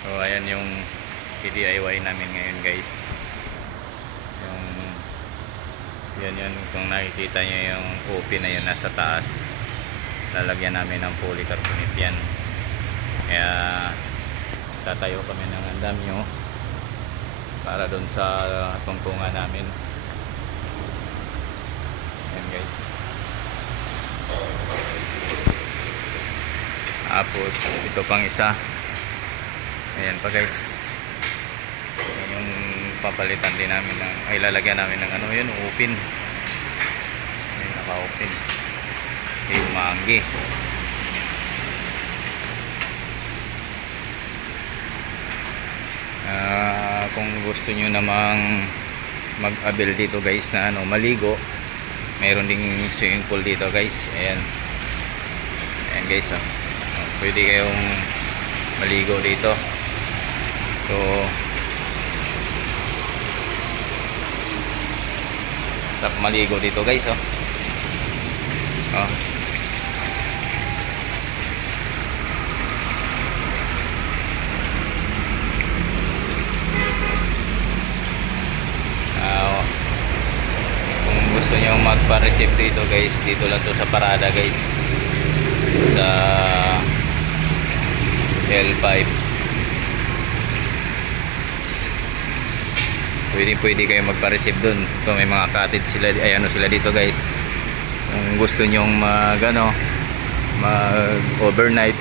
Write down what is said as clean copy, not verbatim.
So ayan yung DIY namin ngayon guys. Yung yan kung nakikita nyo yung OP na yun nasa taas, lalagyan namin ng polycarbonate yan. Kaya tatayo kami ng andamyo para doon sa tungtungan namin. Ayan guys. Tapos ito pang isa. Ayan pa guys. Yung papalitan din namin ng, ay lalagyan namin ng ano yun, open. Ayan, naka-open. Yung maanggi. Kung gusto nyo namang mag-avail dito guys na ano, maligo, mayroon ding swimming pool dito guys. Ayan. Ayan guys, oh. Pwede kayong maligo dito. So sarap maligo dito guys, oh. Oh. Kung gusto nyo magpa-receive dito guys, dito lang to sa parada guys, sa L5. Pwede kayo magpa-receive dun kung may mga cottage sila, ay ano sila dito guys. Kung gusto nyong mag overnight